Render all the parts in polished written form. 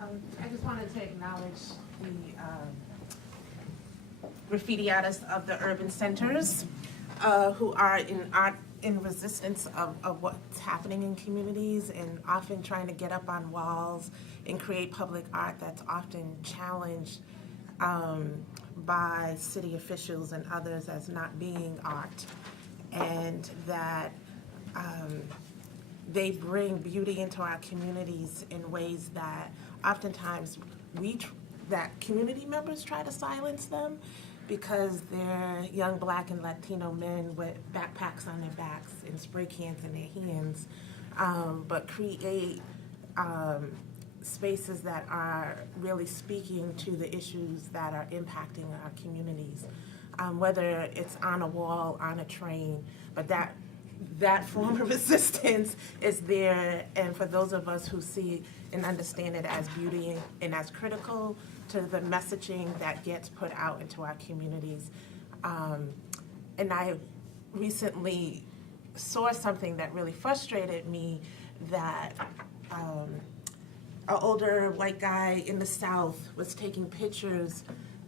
I just wanted to acknowledge the graffiti artists of the urban centers who are in resistance of what's happening in communities and often trying to get up on walls and create public art that's often challenged by city officials and others as not being art, and that they bring beauty into our communities in ways that oftentimes that community members try to silence them because they're young Black and Latino men with backpacks on their backs and spray cans in their hands, but create spaces that are really speaking to the issues that are impacting our communities, whether it's on a wall, on a train, but that form of resistance is there, and for those of us who see and understand it as beauty and as critical to the messaging that gets put out into our communities. And I recently saw something that really frustrated me, that an older white guy in the South was taking pictures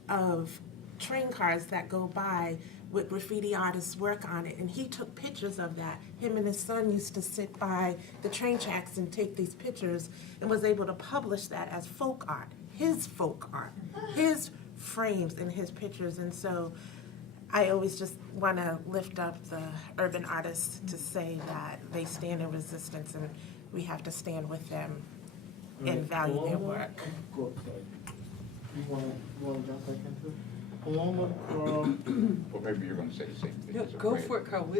of train cars that go by with graffiti artists' work on it, and he took pictures of that. Him and his son used to sit by the train tracks and take these pictures and was able to publish that as folk art, his frames and his pictures. And so I always just want to lift up the urban artists to say that they stand in resistance and we have to stand with them and value their work. Go ahead. You want to jump back into it? Paloma, Well, maybe you're going to say the same thing. No, It's go okay. for it, Carl.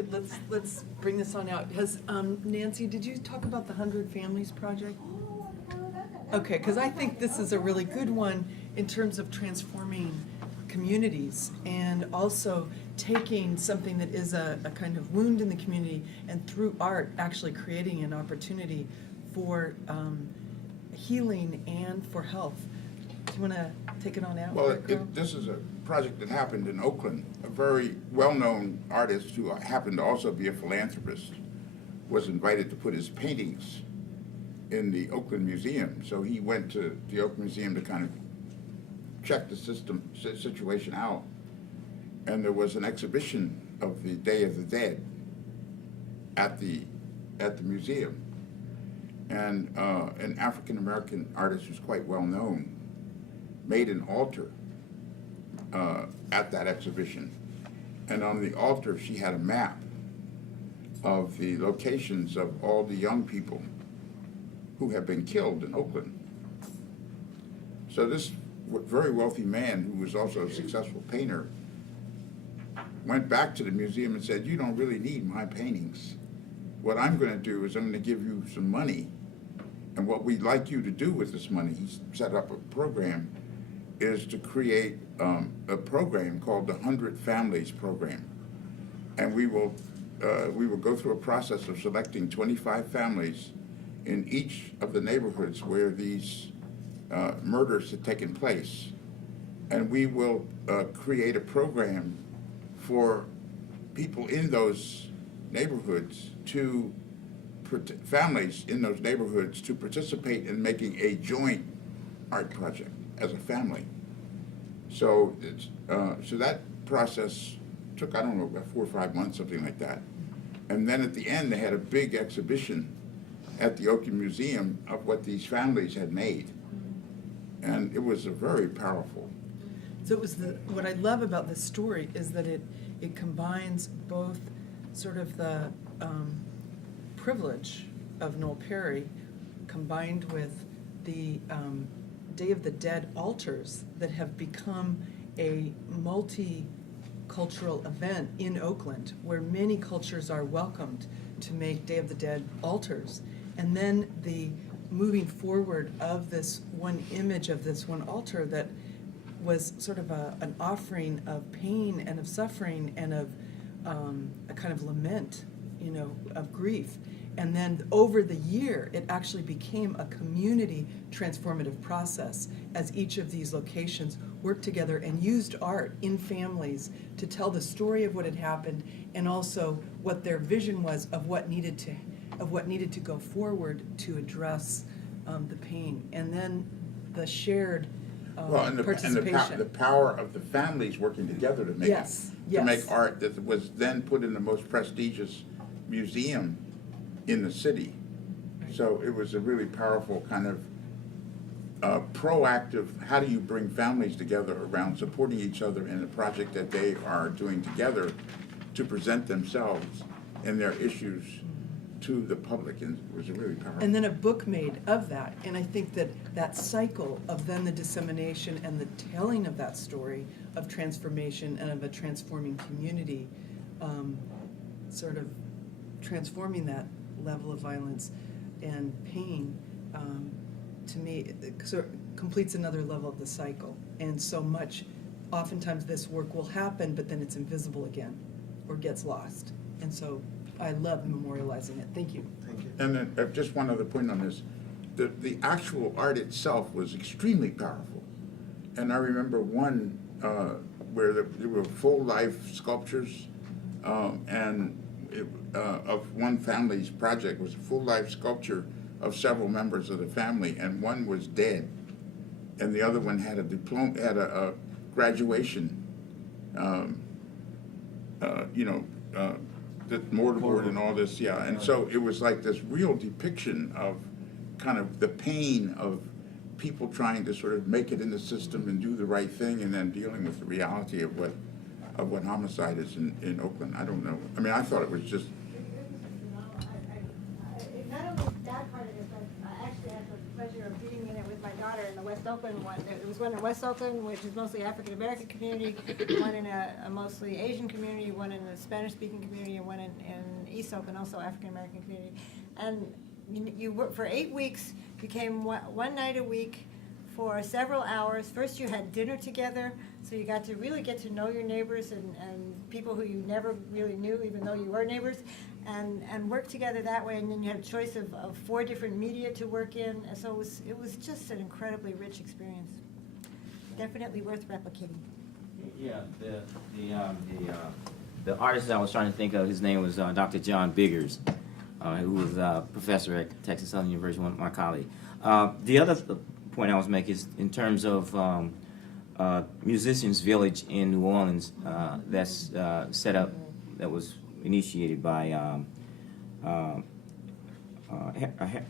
Let's bring this on out. Has Nancy, did you talk about the 100 Families Project? Okay, because I think this is a really good one in terms of transforming communities and also taking something that is a kind of wound in the community and through art actually creating an opportunity for healing and for health. Do you want to take it on out? Well, Carl? this is a project that happened in Oakland. A very well-known artist who happened to also be a philanthropist was invited to put his paintings in the Oakland Museum. So he went to the Oakland Museum to kind of check the situation out. And there was an exhibition of the Day of the Dead at the museum. And an African-American artist who's quite well known made an altar at that exhibition. And on the altar, she had a map of the locations of all the young people who have been killed in Oakland. So this very wealthy man, who was also a successful painter, went back to the museum and said, "You don't really need my paintings. What I'm going to do is I'm going to give you some money, and what we'd like you to do with this money," he set up a program, is to create a program called the 100 Families Program. And we will go through a process of selecting 25 families in each of the neighborhoods where these murders had taken place. And we will create a program for people in those neighborhoods families in those neighborhoods to participate in making a joint art project as a family. So so that process took, I don't know, about 4 or 5 months, something like that. And then at the end, they had a big exhibition at the Oakland Museum of what these families had made. And it was a very powerful. So it was what I love about this story is that it combines both sort of the privilege of Noel Perry combined with the Day of the Dead altars that have become a multicultural event in Oakland where many cultures are welcomed to make Day of the Dead altars. And then the moving forward of this one image of this one altar that was sort of an offering of pain and of suffering and of a kind of lament, of grief. And then over the year, it actually became a community transformative process as each of these locations worked together and used art in families to tell the story of what had happened and also what their vision was of what needed to go forward to address the pain pain, and then the shared Well, and the participation. power of the families working together to make Yes, to make yes. art that was then put in the most prestigious museum in the city. So it was a really powerful kind of proactive, how do you bring families together around supporting each other in a project that they are doing together to present themselves and their issues to the public, and it was really powerful. And then a book made of that, and I think that that cycle of then the dissemination and the telling of that story of transformation and of a transforming community, sort of transforming that level of violence and pain, to me, it sort of completes another level of the cycle. And so much, oftentimes this work will happen, but then it's invisible again, or gets lost. And so I love memorializing it. Thank you. Thank you. And then just one other point on this, the actual art itself was extremely powerful. And I remember one where there were full life sculptures, and of one family's project was a full life sculpture of several members of the family, and one was dead, and the other one had a diploma, had a graduation, the mortarboard and all this, yeah. And so it was like this real depiction of kind of the pain of people trying to sort of make it in the system and do the right thing, and then dealing with the reality of what homicide is in Oakland. I don't know. I mean, I thought it was just. Not only that part of it, but I actually had the pleasure of being in it with my daughter in the West Oakland one. It was one in West Oakland, which is mostly African American community, one in a mostly Asian community, one in the Spanish speaking community, and one in East Oakland, also African American community. And you worked for 8 weeks, you came one night a week for several hours. First you had dinner together, so you got to really get to know your neighbors and people who you never really knew, even though you were neighbors, and work together that way. And then you had a choice of 4 different media to work in, and so it was just an incredibly rich experience. Definitely worth replicating. Yeah, the artist I was trying to think of, his name was Dr. John Biggers, who was a professor at Texas Southern University, one of my colleagues. The other point I was making is in terms of Musicians Village in New Orleans, that's set up, that was initiated by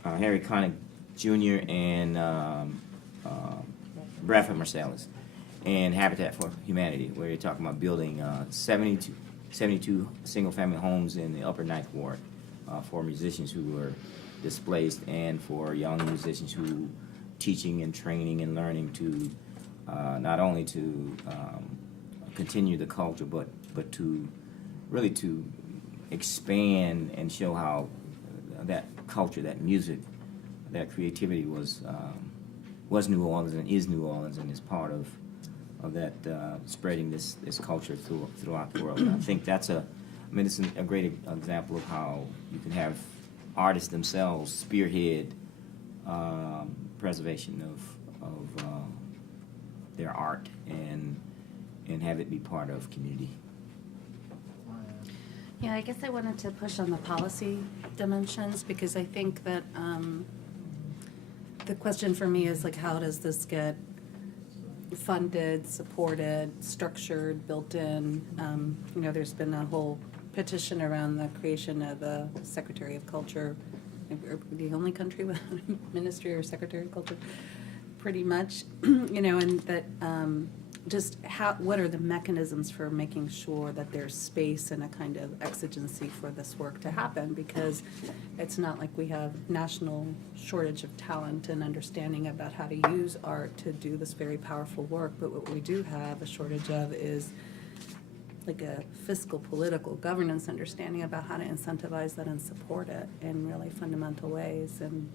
Harry Connick Jr. and Bradford Marsalis and Habitat for Humanity, where you're talking about building 72 single-family homes in the Upper Ninth Ward for musicians who were displaced, and for young musicians who teaching and training and learning to not only to continue the culture, but to really to expand and show how that culture, that music, that creativity was New Orleans and is New Orleans, and is part of that spreading this culture throughout the world. And I think that's it's a great example of how you can have artists themselves spearhead preservation of their art and have it be part of community. Yeah, I guess I wanted to push on the policy dimensions, because I think that the question for me is, like, how does this get funded, supported, structured, built in? There's been a whole petition around the creation of a Secretary of Culture. We're the only country with a Ministry or Secretary of Culture, pretty much. And that just what are the mechanisms for making sure that there's space and a kind of exigency for this work to happen? Because it's not like we have national shortage of talent and understanding about how to use art to do this very powerful work, but what we do have a shortage of is like a fiscal, political, governance understanding about how to incentivize that and support it in really fundamental ways. And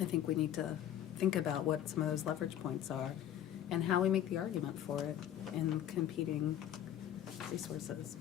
I think we need to think about what some of those leverage points are and how we make the argument for it in competing resources.